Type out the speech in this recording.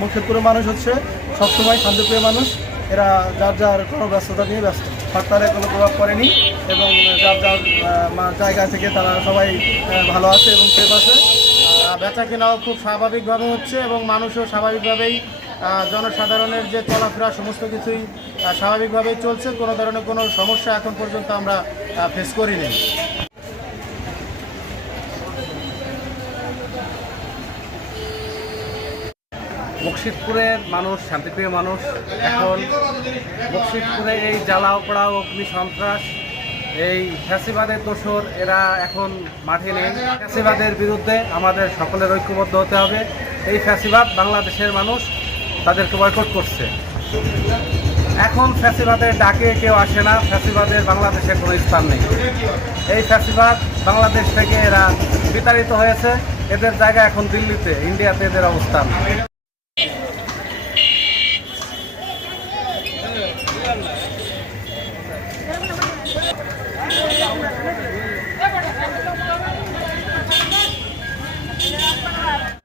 মুর্শিদপুরের মানুষ হচ্ছে সবসময় শান্তিপ্রিয় মানুষ। এরা যার যার কোনো ব্যস্ততা নিয়ে ব্যস্ত, সরকারের কোনো প্রভাব পড়েনি এবং যার যার জায়গা থেকে তারা সবাই ভালো আছে এবং সেফ আছে। বেচা কেনাও খুব স্বাভাবিকভাবে হচ্ছে এবং মানুষও স্বাভাবিকভাবেই জনসাধারণের যে চলাফেরা সমস্ত কিছুই স্বাভাবিকভাবেই চলছে। কোনো ধরনের কোনো সমস্যা এখন পর্যন্ত আমরা ফেস করিনি। মুর্শিদপুরের মানুষ শান্তিপ্রিয় মানুষ। এখন মুর্শিদপুরে এই জ্বালাও পোড়াও অগ্নি সন্ত্রাস, এই ফ্যাসিবাদের দোসর এরা এখন মাঠে নেই। ফ্যাসিবাদের বিরুদ্ধে আমাদের সকলের ঐক্যবদ্ধ হতে হবে। এই ফ্যাসিবাদ বাংলাদেশের মানুষ তাদেরকে বয়কট করছে। এখন ফ্যাসিবাদের ডাকে কেউ আসে না, ফ্যাসিবাদের বাংলাদেশে কোনো স্থান নেই। এই ফ্যাসিবাদ বাংলাদেশ থেকে এরা বিতাড়িত হয়েছে, এদের জায়গা এখন দিল্লিতে, ইন্ডিয়াতে এদের অবস্থান।